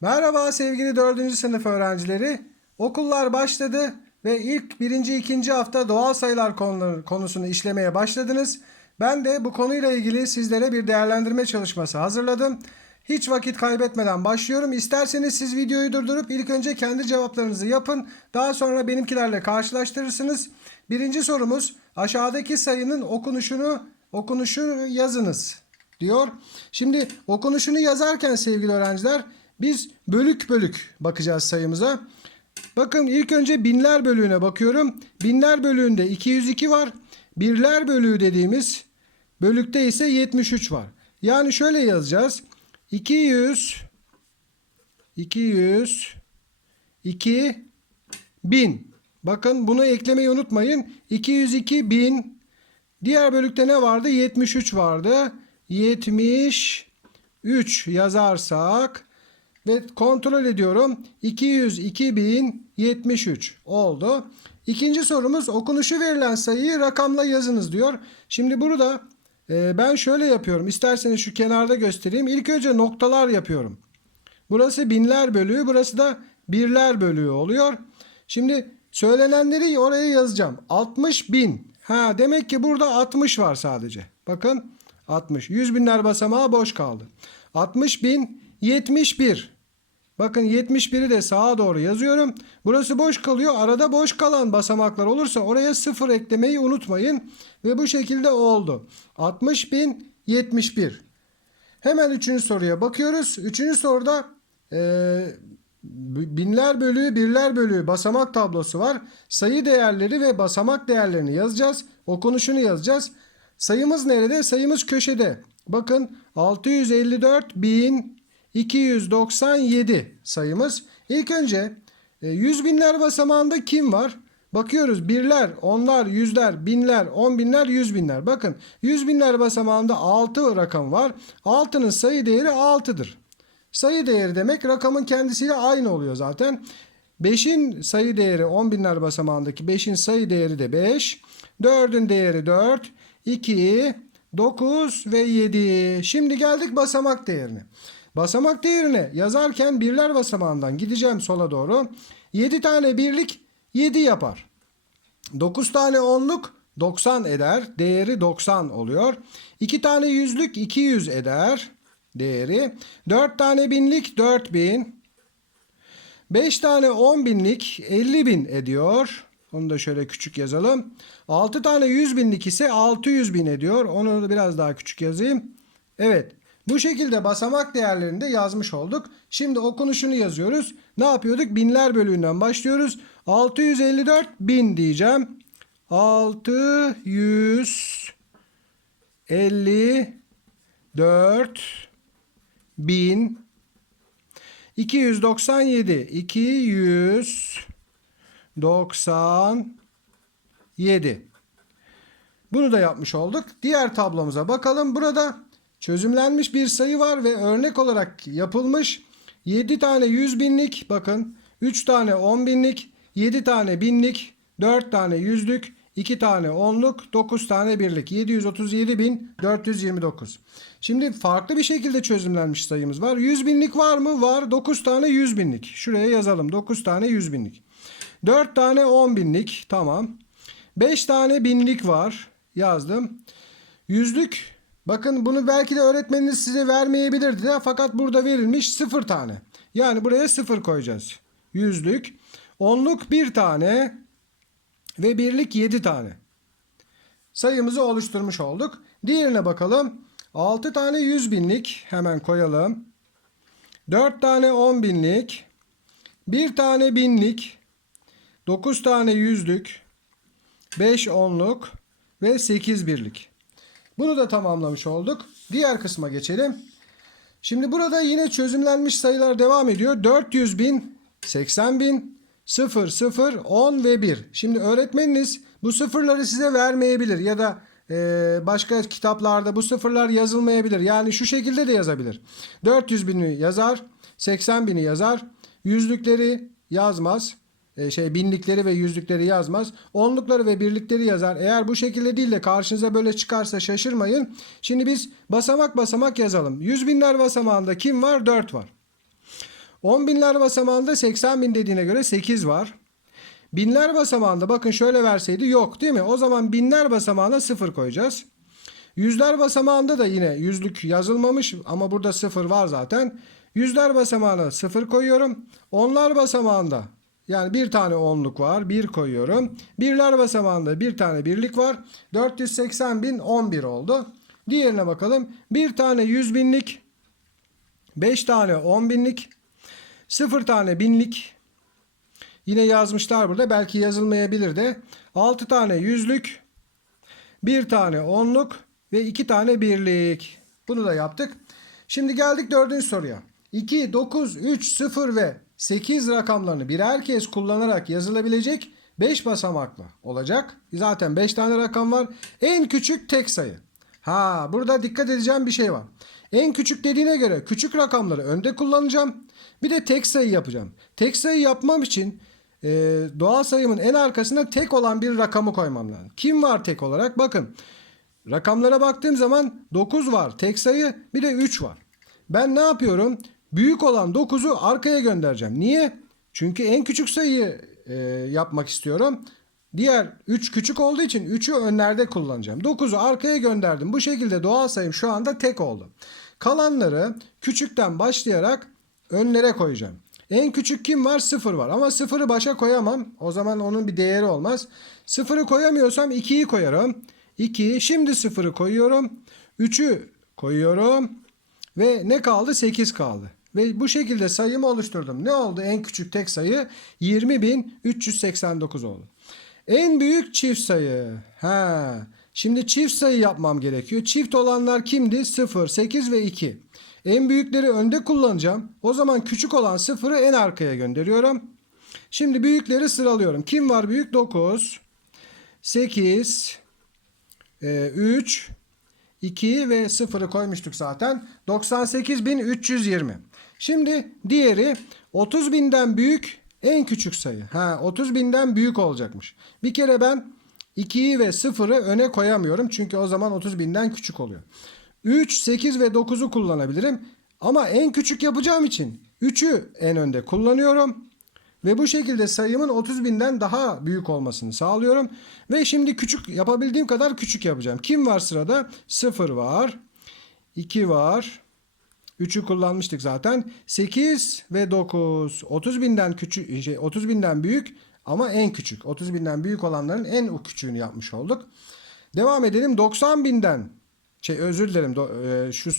Merhaba sevgili 4. sınıf öğrencileri. Okullar başladı ve ilk birinci, ikinci hafta doğal sayılar konusunu işlemeye başladınız. Ben de bu konuyla ilgili sizlere bir değerlendirme çalışması hazırladım. Hiç vakit kaybetmeden başlıyorum. İsterseniz siz videoyu durdurup ilk önce kendi cevaplarınızı yapın. Daha sonra benimkilerle karşılaştırırsınız. Birinci sorumuz aşağıdaki sayının okunuşu yazınız diyor. Şimdi okunuşunu yazarken sevgili öğrenciler biz bölük bölük bakacağız sayımıza. Bakın ilk önce binler bölüğüne bakıyorum. Binler bölüğünde 202 var. Birler bölüğü dediğimiz bölükte ise 73 var. Yani şöyle yazacağız. 202 bin. Bakın bunu eklemeyi unutmayın. 202 bin. Diğer bölükte ne vardı? 73 vardı. 73 yazarsak ve kontrol ediyorum. 202.073 oldu. İkinci sorumuz okunuşu verilen sayıyı rakamla yazınız diyor. Şimdi burada ben şöyle yapıyorum. İsterseniz şu kenarda göstereyim. İlk önce noktalar yapıyorum. Burası binler bölüğü, burası da birler bölüğü oluyor. Şimdi söylenenleri oraya yazacağım. 60 bin. Demek ki burada 60 var sadece. Bakın 60. 100 binler basamağı boş kaldı. 60 bin 71. Bakın 71'i de sağa doğru yazıyorum. Burası boş kalıyor. Arada boş kalan basamaklar olursa oraya 0 eklemeyi unutmayın. Ve bu şekilde oldu. 60.071. Hemen 3. soruya bakıyoruz. 3. soruda binler bölüğü, birler bölüğü basamak tablosu var. Sayı değerleri ve basamak değerlerini yazacağız. Okunuşunu yazacağız. Sayımız nerede? Sayımız köşede. Bakın 654.297 sayımız. İlk önce 100 binler basamağında kim var? Bakıyoruz birler, onlar, yüzler, binler, 10 binler, 100 binler. Bakın 100 binler basamağında 6 rakam var. 6'nın sayı değeri 6'dır. Sayı değeri demek rakamın kendisiyle aynı oluyor zaten. 5'in sayı değeri 10 binler basamağındaki 5'in sayı değeri de 5. 4'ün değeri 4, 2, 9 ve 7. Şimdi geldik basamak değerine. Basamak değerini yazarken birler basamağından gideceğim sola doğru. 7 tane birlik 7 yapar. 9 tane onluk 90 eder. Değeri 90 oluyor. 2 tane yüzlük 200 eder. Değeri. 4 tane binlik 4000. 5 tane 10 binlik 50 bin ediyor. Onu da şöyle küçük yazalım. 6 tane 100 binlik ise 600 bin ediyor. Onu da biraz daha küçük yazayım. Evet. Bu şekilde basamak değerlerini de yazmış olduk. Şimdi okunuşunu yazıyoruz. Ne yapıyorduk? Binler bölüğünden başlıyoruz. 654 bin diyeceğim. 654 bin 297 297. Bunu da yapmış olduk. Diğer tablomuza bakalım. Burada çözümlenmiş bir sayı var ve örnek olarak yapılmış 7 tane 100 binlik, bakın 3 tane 10 binlik, 7 tane binlik, 4 tane yüzlük, 2 tane onluk, 9 tane birlik. 737.429. Şimdi farklı bir şekilde çözümlenmiş sayımız var. 100 binlik var mı? Var. 9 tane 100 binlik. Şuraya yazalım. 9 tane 100 binlik. 4 tane 10 binlik. Tamam. 5 tane binlik var. Yazdım. Yüzlük. Bakın bunu belki de öğretmeniniz size vermeyebilirdi de, fakat burada verilmiş 0 tane. Yani buraya 0 koyacağız. Yüzlük. Onluk 1 tane ve birlik 7 tane. Sayımızı oluşturmuş olduk. Diğerine bakalım. 6 tane 100 binlik hemen koyalım. 4 tane 10 binlik. 1 tane binlik. 9 tane yüzlük. 5 onluk ve 8 birlik. Bunu da tamamlamış olduk. Diğer kısma geçelim. Şimdi burada yine çözümlenmiş sayılar devam ediyor. 400 bin, 80 bin, 0, 0, 10 ve 1. Şimdi öğretmeniniz bu sıfırları size vermeyebilir ya da başka kitaplarda bu sıfırlar yazılmayabilir. Yani şu şekilde de yazabilir. 400 bini yazar, 80 bini yazar, yüzlükleri yazmaz. Binlikleri ve yüzlükleri yazmaz. Onlukları ve birlikleri yazar. Eğer bu şekilde değil de karşınıza böyle çıkarsa şaşırmayın. Şimdi biz basamak basamak yazalım. 100 binler basamağında kim var? 4 var. 10 binler basamağında 80.000 dediğine göre 8 var. Binler basamağında bakın şöyle verseydi yok değil mi? O zaman binler basamağına 0 koyacağız. Yüzler basamağında da yine yüzlük yazılmamış ama burada 0 var zaten. Yüzler basamağına 0 koyuyorum. Onlar basamağında yani bir tane onluk var, 1 koyuyorum. Birler basamağında bir tane birlik var. 480.000 11 oldu. Diğerine bakalım. Bir tane 100 binlik, 5 tane 10 binlik, 0 tane binlik. Yine yazmışlar burada. Belki yazılmayabilir de. 6 tane yüzlük, 1 tane onluk ve 2 tane birlik. Bunu da yaptık. Şimdi geldik 4. soruya. 2, 9, 3, 0 ve 8 rakamlarını birer kez kullanarak yazılabilecek 5 basamaklı olacak. Zaten 5 tane rakam var. En küçük tek sayı. Burada dikkat edeceğim bir şey var. En küçük dediğine göre küçük rakamları önde kullanacağım. Bir de tek sayı yapacağım. Tek sayı yapmam için doğal sayımın en arkasına tek olan bir rakamı koymam lazım. Kim var tek olarak? Bakın. Rakamlara baktığım zaman 9 var tek sayı, bir de 3 var. Ben ne yapıyorum? Büyük olan 9'u arkaya göndereceğim. Niye? Çünkü en küçük sayıyı yapmak istiyorum. Diğer 3 küçük olduğu için 3'ü önlerde kullanacağım. 9'u arkaya gönderdim. Bu şekilde doğal sayım şu anda tek oldu. Kalanları küçükten başlayarak önlere koyacağım. En küçük kim var? 0 var. Ama 0'ı başa koyamam. O zaman onun bir değeri olmaz. 0'ı koyamıyorsam 2'yi koyarım. 2. Şimdi 0'ı koyuyorum. 3'ü koyuyorum. Ve ne kaldı? 8 kaldı. Ve bu şekilde sayımı oluşturdum. Ne oldu? En küçük tek sayı 20.389 oldu. En büyük çift sayı. Şimdi çift sayı yapmam gerekiyor. Çift olanlar kimdi? 0, 8 ve 2. En büyükleri önde kullanacağım. O zaman küçük olan 0'ı en arkaya gönderiyorum. Şimdi büyükleri sıralıyorum. Kim var büyük? 9, 8, 3, 2 ve 0'ı koymuştuk zaten. 98.320. Şimdi diğeri 30.000'den büyük en küçük sayı. 30.000'den büyük olacakmış. Bir kere ben 2'yi ve 0'ı öne koyamıyorum. Çünkü o zaman 30.000'den küçük oluyor. 3, 8 ve 9'u kullanabilirim. Ama en küçük yapacağım için 3'ü en önde kullanıyorum. Ve bu şekilde sayımın 30.000'den daha büyük olmasını sağlıyorum. Ve şimdi küçük yapabildiğim kadar küçük yapacağım. Kim var sırada? 0 var. 2 var. 3'ü kullanmıştık zaten. 8 ve 9. 30.000'den küçük, 30.000'den büyük ama en küçük. 30.000'den büyük olanların en küçüğünü yapmış olduk. Devam edelim. 90.000'den özür dilerim.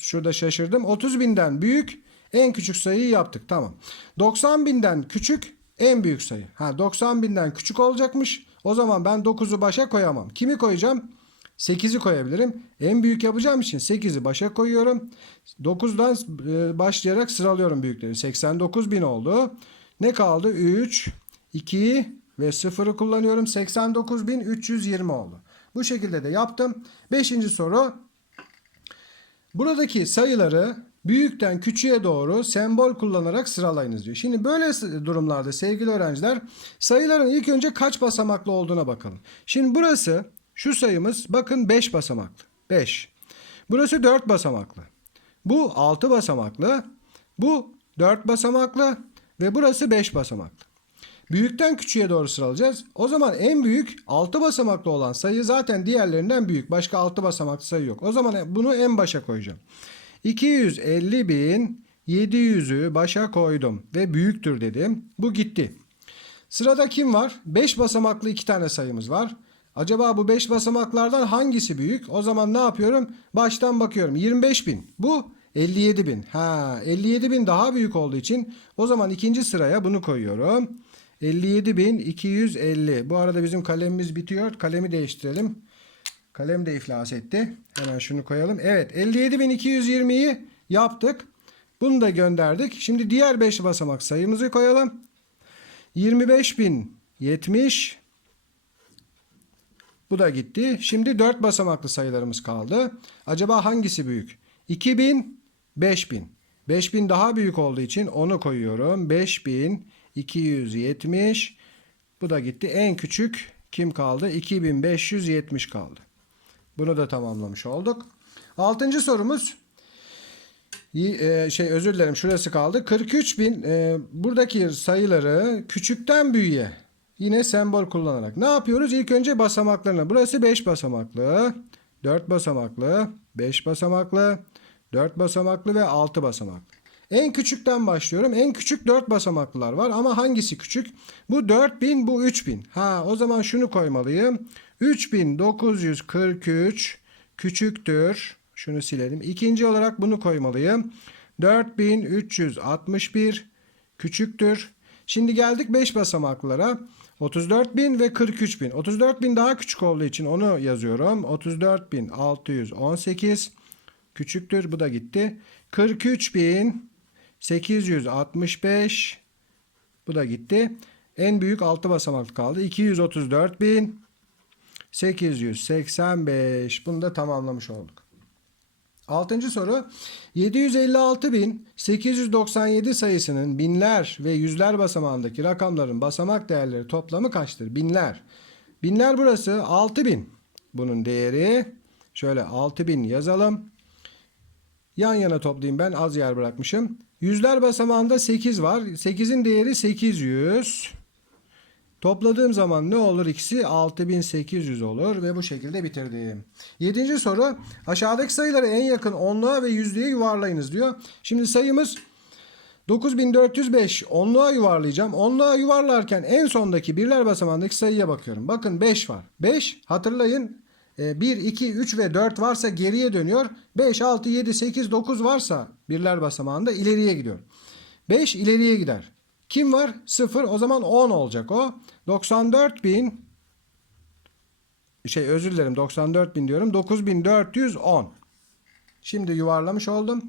Şurada şaşırdım. 30.000'den büyük en küçük sayıyı yaptık. Tamam. 90.000'den küçük en büyük sayı. 90.000'den küçük olacakmış. O zaman ben 9'u başa koyamam. Kimi koyacağım? 8'i koyabilirim. En büyük yapacağım için 8'i başa koyuyorum. 9'dan başlayarak sıralıyorum büyükleri. 89.000 oldu. Ne kaldı? 3, 2 ve 0'ı kullanıyorum. 89.320 oldu. Bu şekilde de yaptım. 5. soru. Buradaki sayıları büyükten küçüğe doğru sembol kullanarak sıralayınız diyor. Şimdi böyle durumlarda sevgili öğrenciler sayıların ilk önce kaç basamaklı olduğuna bakalım. Şimdi burası şu sayımız bakın 5 basamaklı. 5. Burası 4 basamaklı. Bu 6 basamaklı. Bu 4 basamaklı ve burası 5 basamaklı. Büyükten küçüğe doğru sıralayacağız. O zaman en büyük 6 basamaklı olan sayı zaten diğerlerinden büyük. Başka 6 basamaklı sayı yok. O zaman bunu en başa koyacağım. 250.700'ü başa koydum ve büyüktür dedim. Bu gitti. Sırada kim var? 5 basamaklı 2 tane sayımız var. Acaba bu 5 basamaklardan hangisi büyük? O zaman ne yapıyorum? Baştan bakıyorum. 25.000. Bu 57.000. 57.000 daha büyük olduğu için o zaman ikinci sıraya bunu koyuyorum. 57.250. Bu arada bizim kalemimiz bitiyor. Kalemi değiştirelim. Kalem de iflas etti. Hemen şunu koyalım. Evet, 57.220'yi yaptık. Bunu da gönderdik. Şimdi diğer 5 basamak sayımızı koyalım. 25.070. Bu da gitti. Şimdi 4 basamaklı sayılarımız kaldı. Acaba hangisi büyük? 2.000, 5.000. 5.000 daha büyük olduğu için onu koyuyorum. 5.270. Bu da gitti. En küçük kim kaldı? 2.570 kaldı. Bunu da tamamlamış olduk. 6. sorumuz. Özür dilerim, şurası kaldı. 43.000 buradaki sayıları küçükten büyüğe yine sembol kullanarak ne yapıyoruz? İlk önce basamaklarına. Burası 5 basamaklı, 4 basamaklı, 5 basamaklı, 4 basamaklı ve 6 basamaklı. En küçükten başlıyorum. En küçük 4 basamaklılar var ama hangisi küçük? Bu 4000, bu 3000. O zaman şunu koymalıyım. 3943 küçüktür. Şunu silelim. İkinci olarak bunu koymalıyım. 4361 küçüktür. Şimdi geldik 5 basamaklılara. 34.000 ve 43.000. 34.000 daha küçük olduğu için onu yazıyorum. 34.618 küçüktür. Bu da gitti. 43.865 bu da gitti. En büyük 6 basamaklı kaldı. 234.885. Bunu da tamamlamış olduk. 6. soru. 756.897 sayısının binler ve yüzler basamağındaki rakamların basamak değerleri toplamı kaçtır? Binler. Binler burası 6.000. Bunun değeri şöyle 6.000 yazalım. Yan yana toplayayım, ben az yer bırakmışım. Yüzler basamağında 8 var. 8'in değeri 800. Topladığım zaman ne olur ikisi? 6800 olur ve bu şekilde bitirdim. 7. soru. Aşağıdaki sayıları en yakın onluğa ve yüzlüğe yuvarlayınız diyor. Şimdi sayımız 9405. Onluğa yuvarlayacağım. Onluğa yuvarlarken en sondaki birler basamağındaki sayıya bakıyorum. Bakın 5 var. 5 hatırlayın. 1, 2, 3 ve 4 varsa geriye dönüyor. 5, 6, 7, 8, 9 varsa birler basamağında ileriye gidiyor. 5 ileriye gider. Kim var? 0. O zaman 10 olacak o. 94.000 özür dilerim, 94.000 diyorum. 9410. Şimdi yuvarlamış oldum.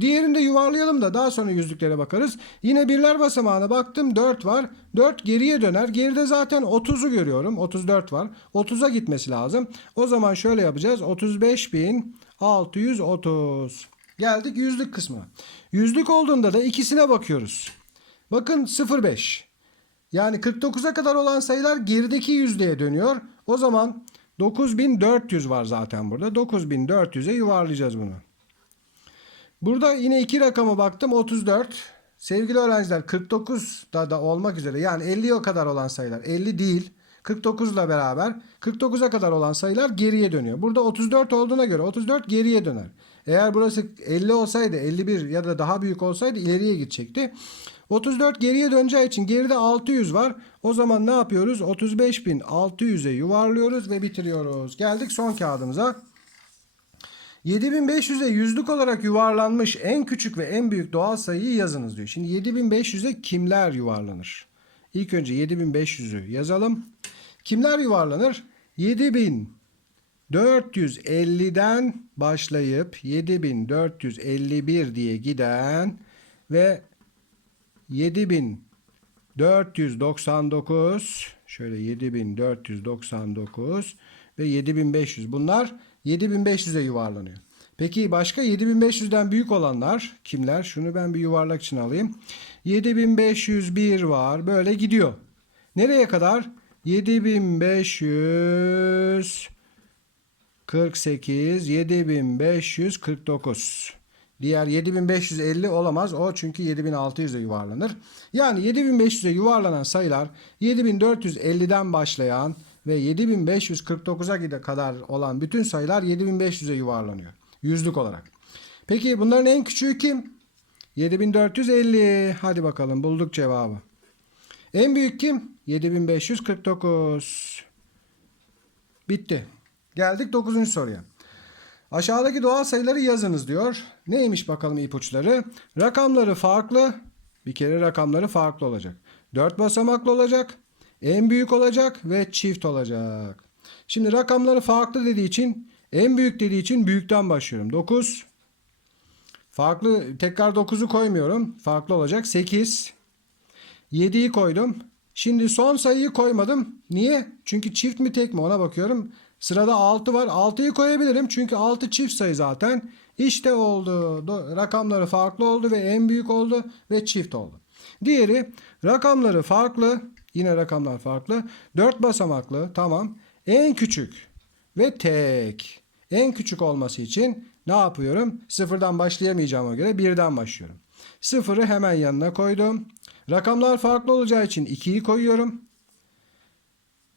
Diğerini de yuvarlayalım da daha sonra yüzlüklere bakarız. Yine birler basamağına baktım. 4 var. 4 geriye döner. Geride zaten 30'u görüyorum. 34 var. 30'a gitmesi lazım. O zaman şöyle yapacağız. 35.630. Geldik yüzlük kısmına. Yüzlük olduğunda da ikisine bakıyoruz. Bakın 0,5. Yani 49'a kadar olan sayılar gerideki yüzdeye dönüyor. O zaman 9400 var zaten burada. 9400'e yuvarlayacağız bunu. Burada yine iki rakama baktım. 34. Sevgili öğrenciler, 49 da olmak üzere, yani 50'ye kadar olan sayılar 50 değil. 49 ile beraber 49'a kadar olan sayılar geriye dönüyor. Burada 34 olduğuna göre 34 geriye döner. Eğer burası 50 olsaydı, 51 ya da daha büyük olsaydı ileriye gidecekti. 34 geriye döneceği için geride 600 var. O zaman ne yapıyoruz? 35.600'e yuvarlıyoruz ve bitiriyoruz. Geldik son kağıdımıza. 7500'e yüzlük olarak yuvarlanmış en küçük ve en büyük doğal sayıyı yazınız diyor. Şimdi 7500'e kimler yuvarlanır? İlk önce 7500'ü yazalım. Kimler yuvarlanır? 7450'den başlayıp 7451 diye giden ve 7499, şöyle 7499 ve 7500, bunlar 7500'e yuvarlanıyor. Peki başka 7500'den büyük olanlar kimler? Şunu ben bir yuvarlak için alayım. 7501 var. Böyle gidiyor. Nereye kadar? 7548, 7549. Diğer 7550 olamaz. O çünkü 7600'e yuvarlanır. Yani 7500'e yuvarlanan sayılar 7450'den başlayan ve 7549'a kadar olan bütün sayılar 7500'e yuvarlanıyor. Yüzlük olarak. Peki bunların en küçüğü kim? 7450. Hadi bakalım, bulduk cevabı. En büyük kim? 7549. Bitti. Geldik 9. soruya. Aşağıdaki doğal sayıları yazınız diyor. Neymiş bakalım ipuçları? Rakamları farklı. Bir kere rakamları farklı olacak. 4 basamaklı olacak. En büyük olacak ve çift olacak. Şimdi rakamları farklı dediği için, en büyük dediği için büyükten başlıyorum. 9. Farklı, tekrar 9'u koymuyorum. Farklı olacak. 8. 7'yi koydum. Şimdi son sayıyı koymadım. Niye? Çünkü çift mi tek mi ona bakıyorum. Sırada 6 var. 6'yı koyabilirim. Çünkü 6 çift sayı zaten. İşte oldu. Rakamları farklı oldu ve en büyük oldu ve çift oldu. Diğeri rakamları farklı. Yine rakamlar farklı. 4 basamaklı. Tamam. En küçük ve tek. En küçük olması için Ne yapıyorum? Sıfırdan başlayamayacağıma göre birden başlıyorum. Sıfırı hemen yanına koydum. Rakamlar farklı olacağı için 2'yi koyuyorum.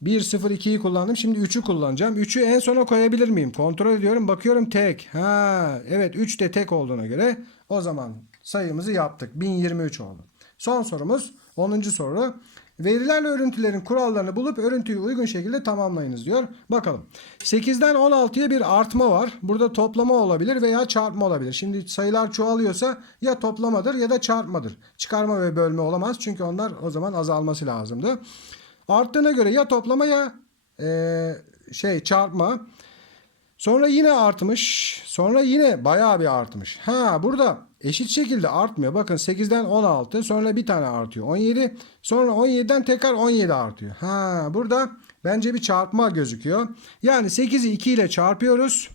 1, 0, 2'yi kullandım. Şimdi 3'ü kullanacağım. 3'ü en sona koyabilir miyim? Kontrol ediyorum. Bakıyorum tek. Ha, evet 3 de tek olduğuna göre o zaman sayımızı yaptık. 1023 oldu. Son sorumuz 10. soru. Verilen örüntülerin kurallarını bulup örüntüyü uygun şekilde tamamlayınız diyor. Bakalım. 8'den 16'ya bir artma var. Burada toplama olabilir veya çarpma olabilir. Şimdi sayılar çoğalıyorsa ya toplamadır ya da çarpmadır. Çıkarma ve bölme olamaz. Çünkü onlar o zaman azalması lazımdı. Arttığına göre ya toplama ya çarpma. Sonra yine artmış. Sonra yine bayağı bir artmış. Ha, burada eşit şekilde artmıyor. Bakın 8'den 16, sonra bir tane artıyor 17. Sonra 17'den tekrar 17 artıyor. Ha, burada bence bir çarpma gözüküyor. Yani 8'i 2 ile çarpıyoruz.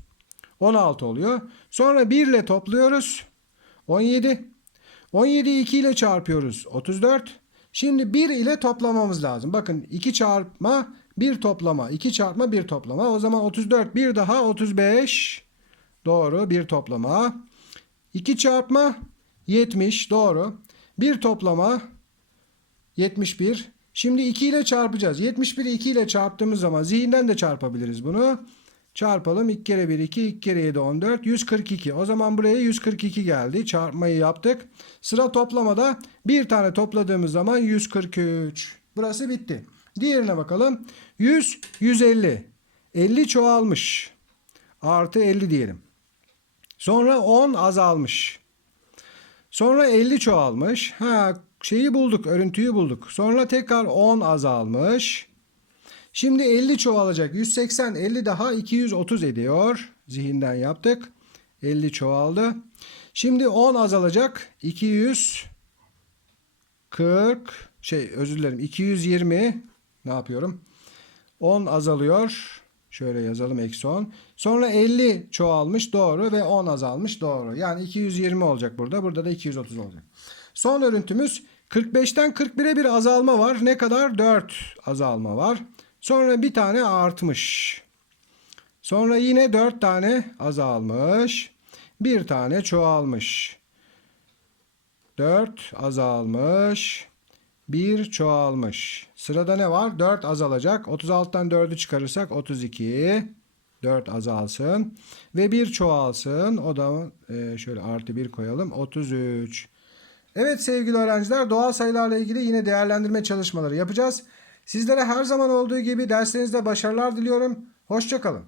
16 oluyor. Sonra 1 ile topluyoruz. 17. 17'yi 2 ile çarpıyoruz. 34. Şimdi 1 ile toplamamız lazım. Bakın 2 çarpma 1 toplama. 2 çarpma 1 toplama. O zaman 34 bir daha 35. Doğru, bir toplama. 2 çarpma 70. Doğru. 1 toplama 71. Şimdi 2 ile çarpacağız. 71'i 2 ile çarptığımız zaman zihinden de çarpabiliriz bunu. Çarpalım. 2 kere 1 2, 2 kere 7 14, 142. O zaman buraya 142 geldi. Çarpmayı yaptık. Sıra toplamada bir tane topladığımız zaman 143. Burası bitti. Diğerine bakalım. 100, 150. 50 çoğalmış. Artı 50 diyelim. Sonra 10 azalmış. Sonra 50 çoğalmış. Ha, şeyi bulduk, örüntüyü bulduk. Sonra tekrar 10 azalmış. Şimdi 50 çoğalacak. 180, 50 daha 230 ediyor. Zihinden yaptık. 50 çoğaldı. Şimdi 10 azalacak. 240, özür dilerim. 220. Ne yapıyorum? 10 azalıyor. Şöyle yazalım, eksi 10. Sonra 50 çoğalmış, doğru, ve 10 azalmış, doğru. Yani 220 olacak burada. Burada da 230 olacak. Son örüntümüz 45'ten 41'e bir azalma var. Ne kadar? 4 azalma var. Sonra bir tane artmış. Sonra yine 4 tane azalmış. Bir tane çoğalmış. 4 azalmış. 1 çoğalmış. Sırada ne var? 4 azalacak. 36'dan 4'ü çıkarırsak 32. 4 azalsın. Ve 1 çoğalsın. O da şöyle artı 1 koyalım. 33. Evet sevgili öğrenciler, doğal sayılarla ilgili yine değerlendirme çalışmaları yapacağız. Sizlere her zaman olduğu gibi derslerinizde başarılar diliyorum. Hoşça kalın.